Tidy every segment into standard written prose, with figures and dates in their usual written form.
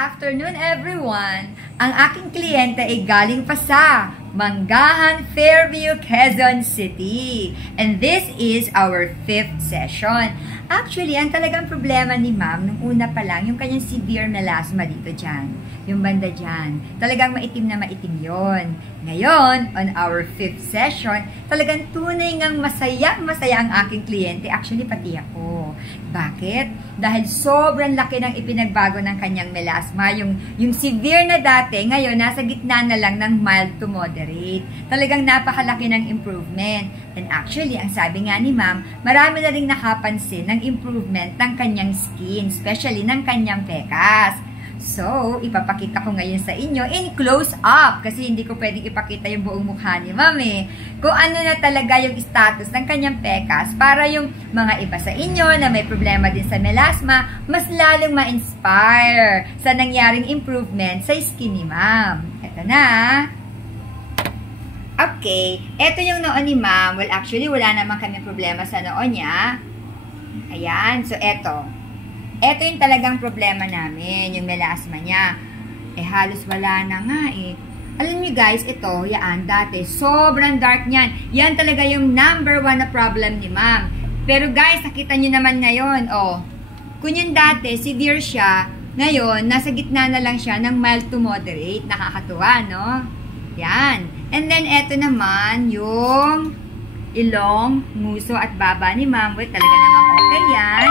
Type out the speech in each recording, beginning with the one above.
afternoon everyone! Ang aking kliyente ay galing pa sa Manggahan, Fairview, Quezon City. And this is our 5th session. Actually, ang talagang problema ni ma'am, nung una pa lang, yung kanyang severe melasma dito dyan. Yung banda dyan. Talagang maitim na maitim yon. Ngayon, on our 5th session, talagang tunay ngang masaya ang aking kliyente. Actually, pati ako. Bakit? Dahil sobrang laki ng ipinagbago ng kanyang melasma. Yung severe na dati, ngayon, nasa gitna na lang ng mild to moderate. Talagang napakalaki ng improvement. And actually, ang sabi nga ni ma'am, marami na rin nakapansin ng improvement ng kanyang skin, especially ng kanyang pekas. So, ipapakita ko ngayon sa inyo in close up kasi hindi ko pwedeng ipakita yung buong mukha ni ma'am kung ano na talaga yung status ng kanyang pekas para yung mga iba sa inyo na may problema din sa melasma, mas lalong ma-inspire sa nangyaring improvement sa skin ni ma'am. Ito na. Okay, ito yung noon ni ma'am. Well, actually, wala naman kami problema sa noon niya. Ayan, so ito. Ito yung talagang problema namin, yung melasma niya. Halos wala na nga Alam niyo guys, ito, yan, dati, sobrang dark niyan. Yan talaga yung number 1 na problem ni ma'am. Pero guys, nakita niyo naman ngayon, kung yung dati, severe siya, ngayon, nasa gitna na lang siya ng mild to moderate. Nakakatuwa, no? Yan. And then, ito naman, yung ilong, nguso at baba ni ma'am. Well, talaga namang okay yan.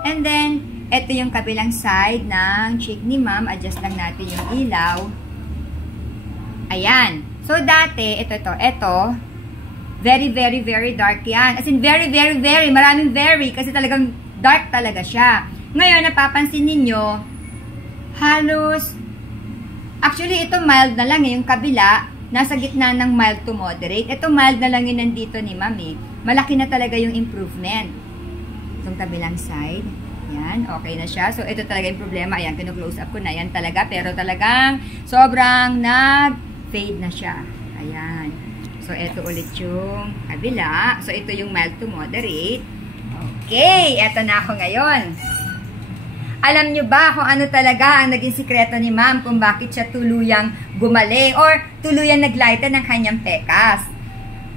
And then, ito yung kabilang side ng cheek ni ma'am. Adjust lang natin yung ilaw. Ayan. So, dati, ito, very, very, very dark yan. As in, very, very, very, maraming very, kasi talagang dark talaga siya. Ngayon, napapansin ninyo, halos, actually, ito mild na lang yung kabila, nasa gitna ng mild to moderate. Ito mild na lang yung nandito ni ma'am Malaki na talaga yung improvement. Itong kabilang side. Yan, okay na siya. So, ito talaga yung problema. Ayan, kinu-close up ko na. Yan talaga. Pero talagang sobrang nag-fade na siya. Ayan. So, ito ulit yung kabila. So, ito yung mild to moderate. Okay, ito na ako ngayon. Alam nyo ba kung ano talaga ang naging sikreto ni ma'am kung bakit siya tuluyang gumaling or tuluyang naglighten ng kanyang pekas?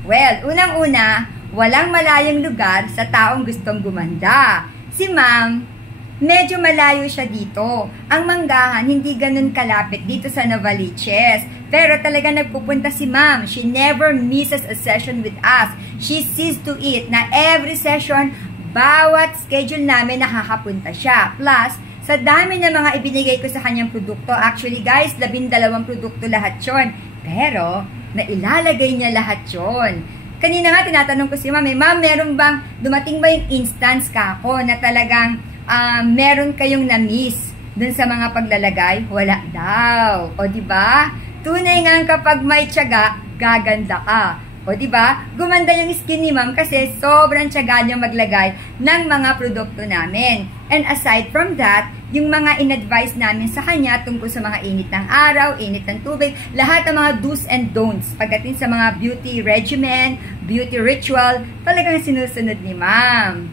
Well, unang-una, walang malayong lugar sa taong gustong gumanda. Si ma'am, medyo malayo siya dito. Ang Manggahan, hindi ganun kalapit dito sa Novaliches. Pero talaga nagpupunta si ma'am. She never misses a session with us. She sees to it na every session, bawat schedule namin nakakapunta siya. Plus, sa dami ng mga ibinigay ko sa kanyang produkto, actually guys, 12 produkto lahat yon. Pero, nailalagay niya lahat yon. Kanina nga, tinatanong ko si ma'am, ma'am, meron bang, dumating ba yung instance kako na talagang meron kayong na-miss dun sa mga paglalagay? Wala daw. O diba? Tunay nga kapag may tiyaga, gaganda ka. O diba? Gumanda yung skin ni ma'am kasi sobrang tiyaga niyang maglagay ng mga produkto namin. And aside from that, yung mga in-advise namin sa kanya tungkol sa mga init ng araw, init ng tubig, lahat ng mga do's and don'ts pagdating sa mga beauty regimen, beauty ritual, talagang sinusunod ni ma'am.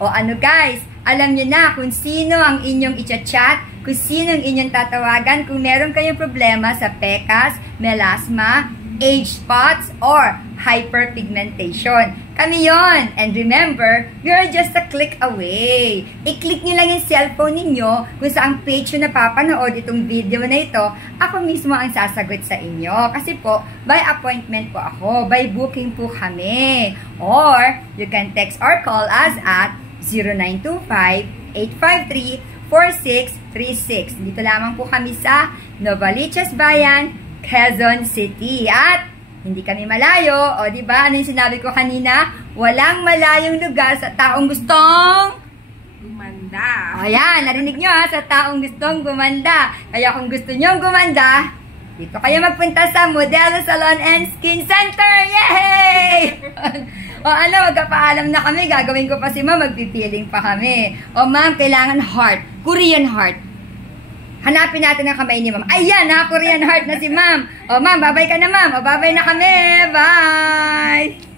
O ano guys, alam niyo na kung sino ang inyong i-chat, kung sino ang inyong tatawagan kung meron kayong problema sa pekas, melasma, age spots, or hyperpigmentation. Kami yon. And remember, we are just a click away. I-click nyo lang yung cellphone ninyo kung saang page nyo napapanood itong video na ito. Ako mismo ang sasagot sa inyo. Kasi po, by appointment po ako. By booking po kami. Or, you can text or call us at 0925-853-4636. Dito lamang po kami sa Novaliches Bayan, Quezon City. At hindi kami malayo. O diba, ano yung sinabi ko kanina? Walang malayong lugar sa taong gustong gumanda. Ayan, narinig nyo sa taong gustong gumanda. Kaya kung gusto nyo gumanda, dito kayo magpunta sa Modelo Salon and Skin Center. Yay! O ano, magkapaalam na kami. Gagawin ko pa si ma'am, magpipiling pa kami. O ma'am, kailangan heart. Korean heart. Hanapin natin ang kamay ni ma'am. Ayan, Korean heart na si ma'am. O ma'am, babay ka na ma'am. O babay na kami. Bye!